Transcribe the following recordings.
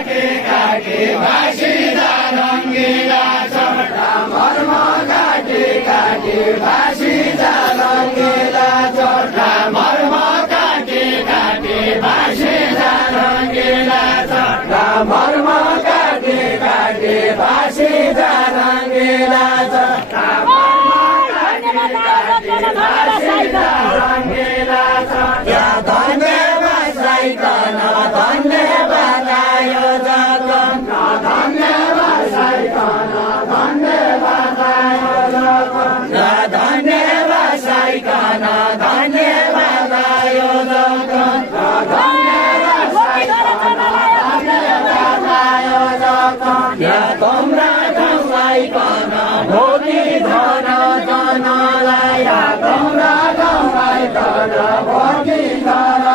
काटे काटे भाषिँदा रङ्गिला छोटा मर्म काटे काटे भाषिँदा रङ्गिला छोटा मर्म काटे काटे भाषिँदा रङ्गिला छोटा मर्म काटे काटे भाषिँदा रङ्गिला छोटा मर्म काटे काटे भाषिँदा रङ्गिला छोटा धन्यवाद साइकन धन्यवाद आयो जगन धन्यवाद साइकन धन्यवाद आयो जगन धन्यवाद साइकन धन्यवाद आयो जगन धन्यवाद साइकन धन्यवाद आयो जगन तम्रा गाउँलाइकन भोगी धन जनलाई तम्रा गाउँलाइकन भोगी धन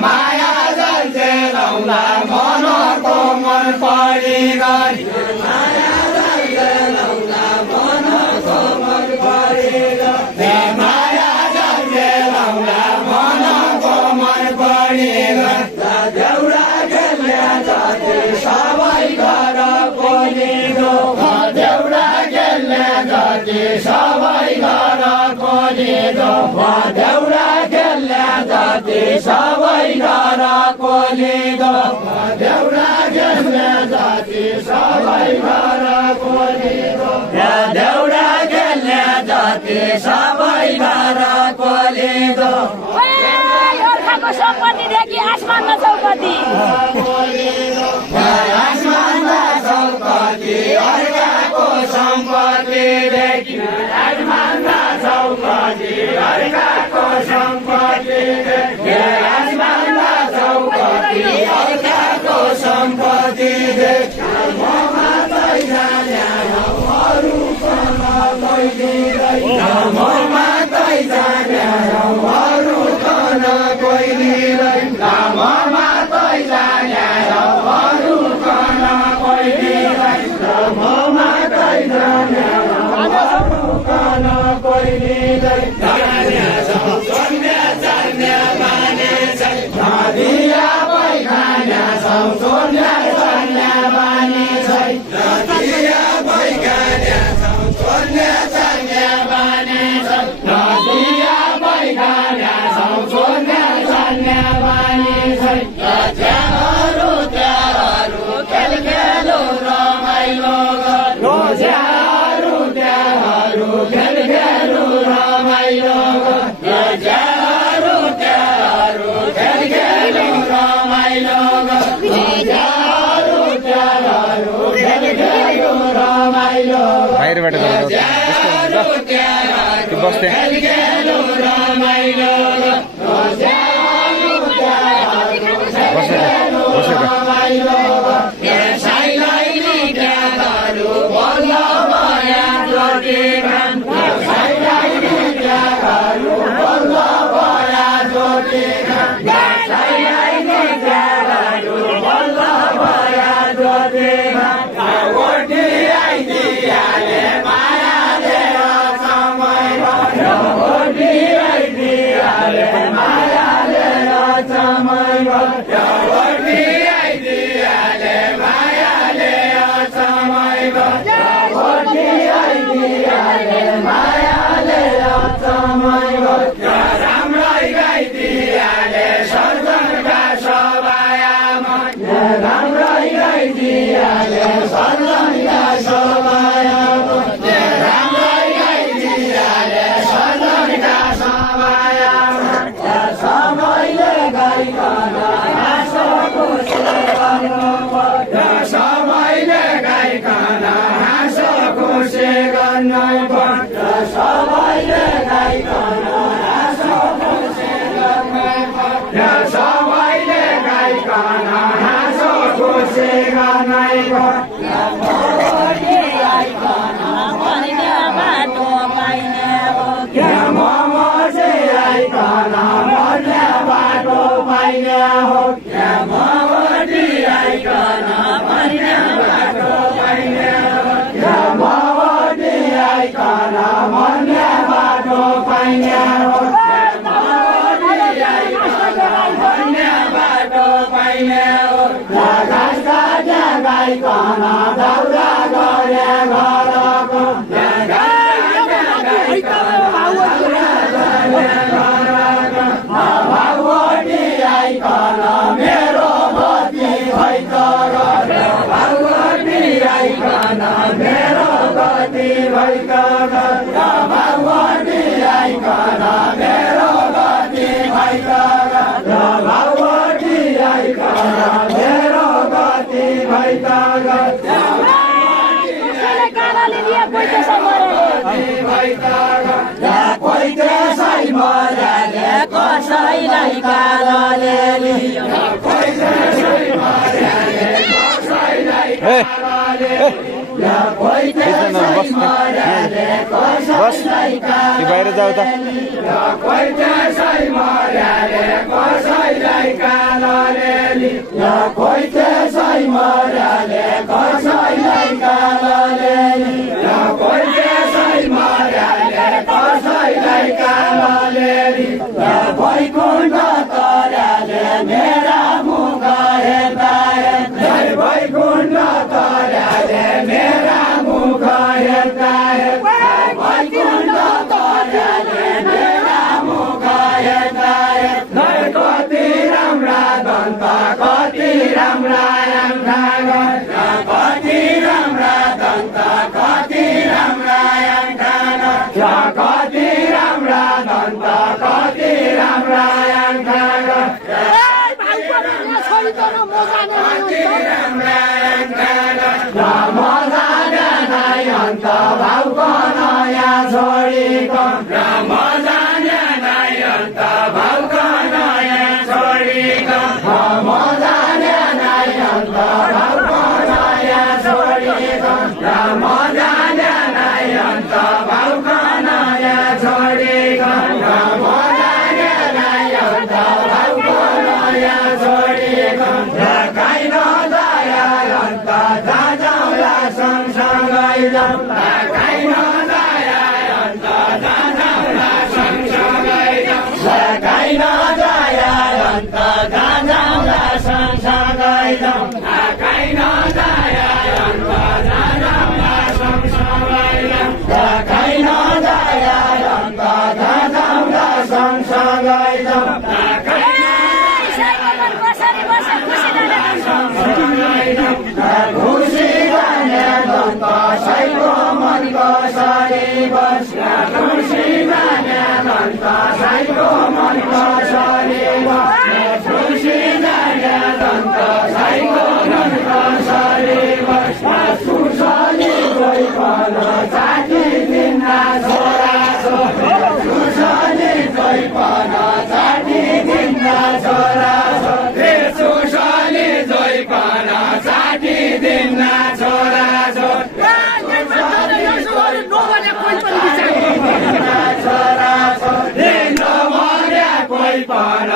माया जल्दे लौला मनको मन परी गरी माया जल्दे लौला मनको मन परी गरी माया जल्दे लौला मनको मन परी गरी देउरा खेल्या जाति सबै घर खोलिदो देउडा खेल्ने जाति सबै घर खोलिदो देउडा खेल्ने जाति सबै घर खोलिदो देउडा खेल्ने जाति सबै घर खोलिदो देउडा खेल्ने जाति सबै घर खोलिदो सम्पत्तिदेखि आसमानमा चौकती आसमानमा चौकती अर्काको सम्पत्तिदेखि आसमानमा चौकती अर्काको सम्पत्तिदेखि आसमानमा चौकती अर्काको सम्पत्तिदेखि म मात्रै जाने अरूको नगइदिँदै म मात्रै जाने अरूको नगइदिँदै म मात्रै जाने अरूको नगइदिँदै म मात्रै जाने अरूको नगइदिँदै चल्ने बानी छै नदिया पैखाना छौ चल्ने बानी छै नदिया पैखाना छौ चल्ने बानी छै नदिया पैखाना छौ चल्ने बानी छै त्यहाँहरू खेल खेलो रमाइलो गर्नु त्यहाँहरू खेल खेलो रमाइलो गर्नु त्यहाँहरू खेल खेलो रमाइलो गर्नु त्यहाँहरू खेल खेलो रमाइलो बाहिरबाट बस्थे खेल खेलो रमाइलो बस बाहिर जाऊ त मेरा मुख कति राम्रा दन्त कति राम्रा आँखा कति राम्रा दन्त कति राम्रा आँखा अन्त भाउको नयाँ छोडीको मजा नै अन्त भाउको नयाँ छोडीको मजा नै अन्त भाउको नयाँ छोडीको मजा नै अन्त भाउको नयाँ छोडीको मजा नै अन्त भाउको नयाँ छोडीको काइ नदया अन्त जाजाउला सँगसँगै जाउँ काइ नदया अन्त जाजाउला सँगसँगै जाउँ काइ नदया अन्त जाजाउला सँगसँगै जाउँ काइ नदया अन्त जाजाउला सँगसँगै जाउँ काइ नदया अन्त जाजाउला सँगसँगै जाउँ खुसी जाने दन्त सैको मनको सरी बस खुसी जाने दन्त सैको मनको सरी बस खुसी जाने दन्त सैको मनको सरी बस सुसली कोही पन साथी दिन्ना छोरा सुसली कोही पन साथी दिन्ना छोरा सुसली जोइ पन साथी दिन्ना छोरा कोही पन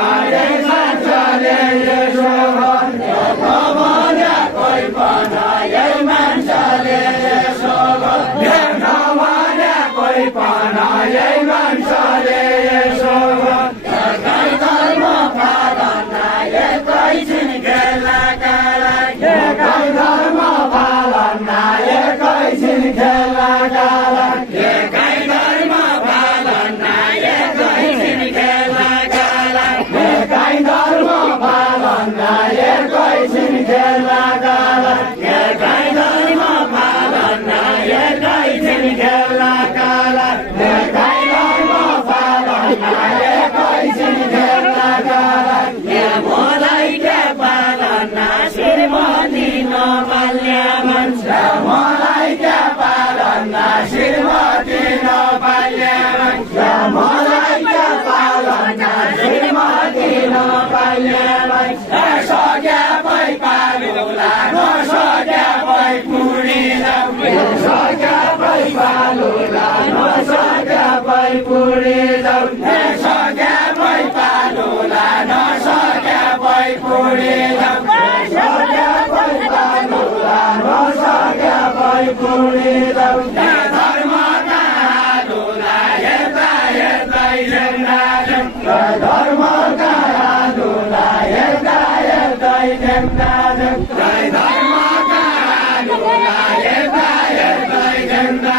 मान्छेले यसो कोही पन यही मान्छेले यसो कोही पन यही मान्छेले यसो धर्म पालन एकैछिन खेलाका लागि धर्म पालन एकैछिन खेलाका लागि धर्म पालन एकैछिन खेलाका लागि धर्म पालन एकैछिन खेलाका लागि धर्म पालन एकैछिन खेलाका लागि धर्म पालन एकैछिन खेलाका लागि मलाई के पालन श्रीमती नपाल्ने मान्छ मलाई के पालन श्रीमती नपाल्ने मान्छ मलाई के पालन श्रीमती नपाल्ने मान्छ सकेपै पालुला नसकेपै पुडिला सकेपै पालुला नसकेपै पुडिला सकेपै पालुला नसकेपै पुडिला सकेपै पालुला नसकेपै पुडिला धर्मका हालुला यता यतै झन्डा धर्मका हालुला यता यतै झन्डा धर्मका हालुला यता यतै झन्डा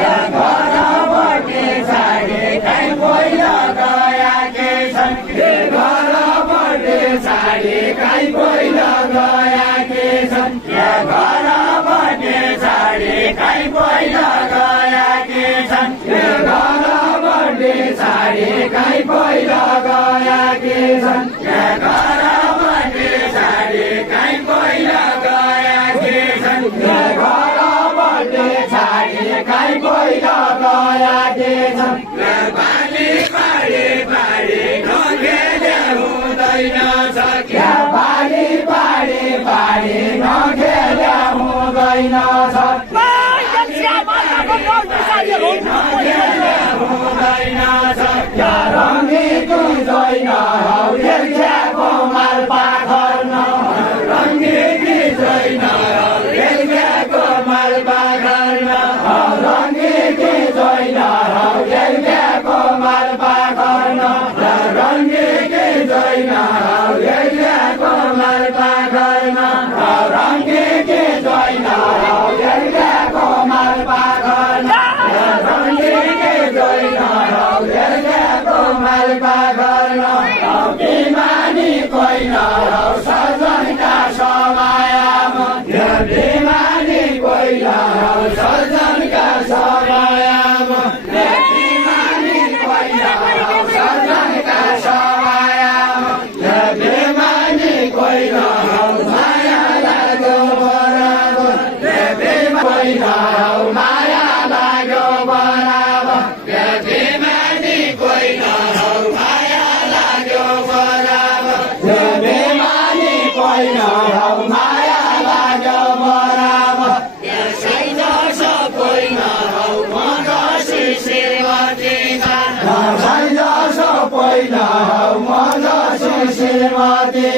घरपट्टि छाडे काहीँ पहिला गया के छन् घरपट्टि छाडे काहीँ पहिला गया के छन् घरपट्टि छाडे काहीँ पहिला गया के छन् घरपट्टि छाडे काहीँ पहिला गया के छन् घरपट्टि छाडे काहीँ पहिला गया के छन् घरपट्टि छाडे काहीँ पहिला गया के छन् बाली बाडी बाडी नखेले हुँदैन सक्या बाली बाडी बाडी नखेले हुँदैन सक्या हुँदैन सक्या रङ्गी तुझैन हौ देख्याको माल पाखर्न रङ्गी तुझैन हौ देख्याको माल पाखर्न रङ्गी तुझैन हौ देख्याको माल पाखर्न रङ्गी तुझैन हौ देख्याको माल पाखर्न रङ्गी तुझैन हौ देख्याको माल पाखर्न रङ्गी तुझैन हौ देख्याको माल पाखर्न छैन हौ माया लाग्यो बराबर यति मानी कोही न हौ माया लाग्यो बराबर यति मानी कोही न हौ माया लाग्यो बराबर यसै जसो कोही न हौ म जसो श्रीमती यसै जसो कोही न हौ म जसो श्रीमती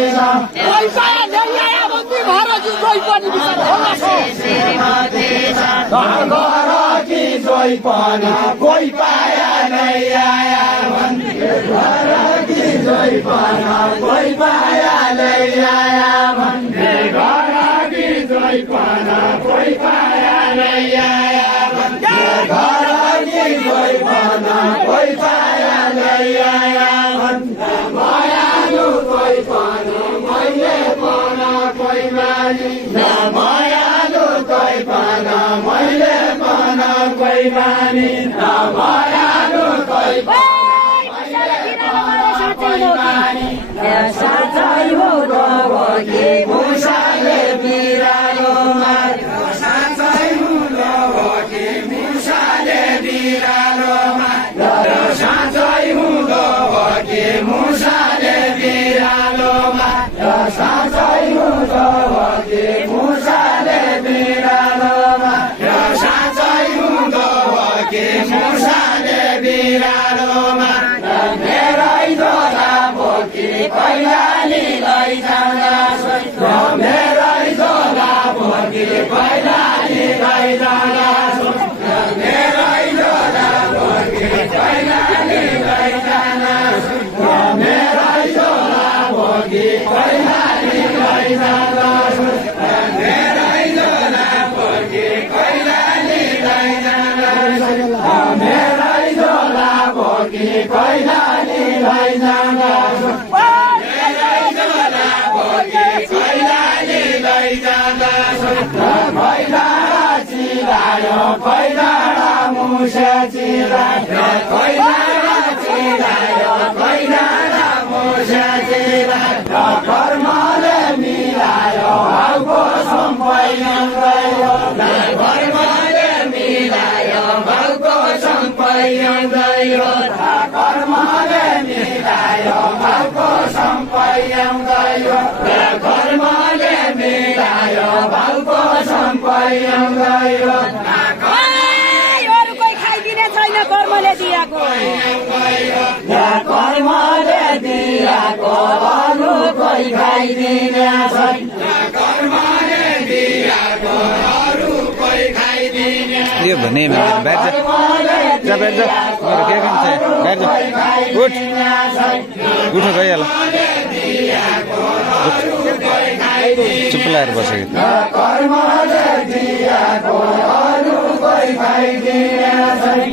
घरकी जोइ पनि कोही पाया नै आया घरकी जोइ पनि कोही पाया नै आया घरकी जोइ पनि कोही पाया नै आया घरकी जोइ पनि कोही पाया नै आया मायालु कोही पनि मैले पनि कोही मानी मायालु कोही पनि मैले पनि कोही मानी मायालु कोही साँच्चै हो कि मुसाले बिरालो मार्यो साँच्चै हो कि मुसाले बिरालो मार्यो साँच्चै हो कि मुसाले बिरालो मार्यो साँच्चै हो कि मुसाले बिरालो मार्यो साँच्चै हो कि मुसाले बिरालो मार्यो मेरै जोला बोकी कैलाली लैजाँदा सोध्यो मेरै जोला बोकी कैलाली लैजाँदा सोध्यो मेरै जोला बोकी कैलाली लैजाँदा सोध्यो मेरै जोला बोकी कैलाली लैजाँदा सोध्यो मेरै जोला बोकी कैलाली लैजाँदा सोध्यो मेरै जोला बोकी कैलाली लैजाँदा कैलाडा मुसा चिलायो कैलाडा चिलायो कैलाडा मुसा चिलायो कर्मले मिलायो भाउको सम्पैन गयो कर्मले मिलायो भाउको सम्पैन गयो कर्मले मिलायो भाउको सम्पैन गयो कर्मले मिलायो भाउको सम्पैन गयो कर्मले दिएको कर्मले दिएको अरू कोही खाइदिने छैन कर्मले दिएको अरू कोही खाइदिने यो भने बाहिर जा बाहिर जा मेरो के काम छ बाहिर जा उठ उठ गइहाल चुप लाएर बसेको कर्मले दिएको अरू कोही खाइदिने छैन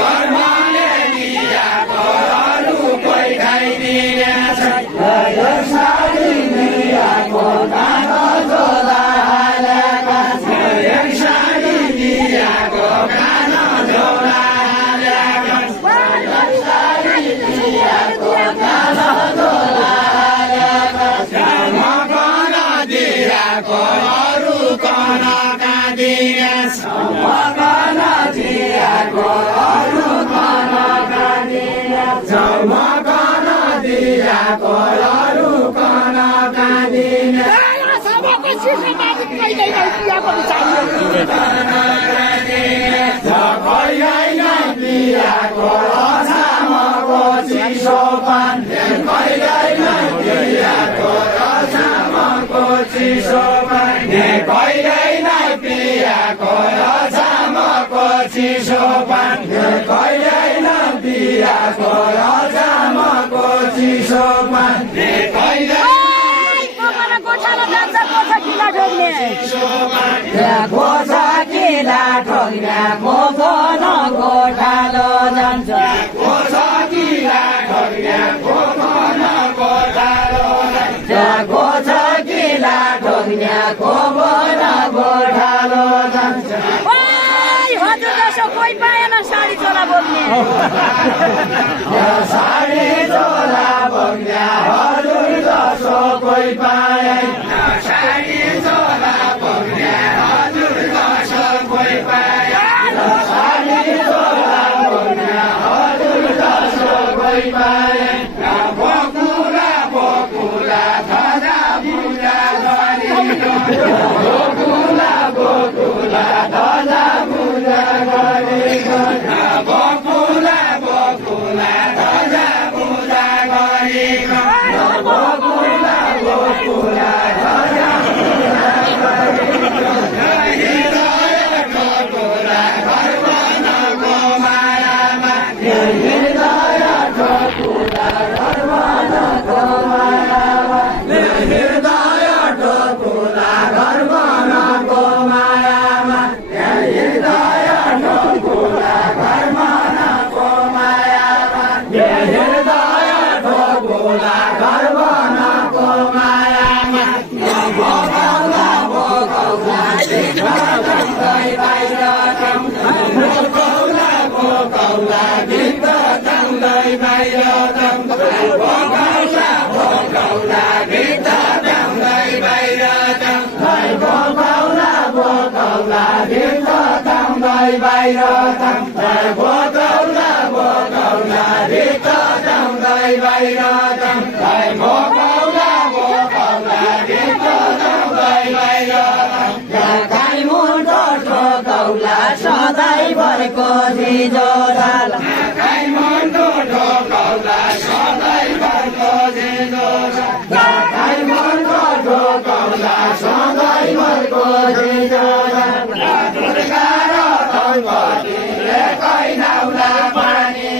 कर्मले दिएको अरू कोही खाइदिने छैन साडी दिएको कानो झोला हालेका छन् साडी दिएको कानो झोला हालेका साडी दिएको कानो झोला हालेका मकन दिएको अरू कन काँदिने मकन दिएको अरू कन काँदिने मकन दिएको अरू कन काँदिने पियाको अछामको चिसो पान कहिल्यै नै पियाको अछामको चिसो पान कहिल्यै नै पियाको अछामको चिसो पान कहिल्यै नै पियाको अछामको चिसो पान गोठा किला ठोक्ने गोठन गोठालो जान्छ गोठा किला ठोक्ने गोठन गोठालो जान्छ गोठा किला ठोक्ने गोठन गोठालो जान्छ हजुर जसो कोही पाएन साडी चोला बोक्ने साडी चोला बोक्ने हजुर जसो कोही पाएन साडी चोला बोक्ने हजुर जसो कोही बाहिर भोकाउला भोकाउला भित्र जाउँदै बाहिर भोकाउला भोकाउला भित्र जाउँदै बाहिर खाइ मुन्टो ठोकाउला सधैँभरको झिझो झाल खाइ मुन्टो ठोकाउला सधैँभरको झिझो झाल खाइ मुन्टो ठोकाउला सधैँभरको झिझो झाल कैनाउला पानी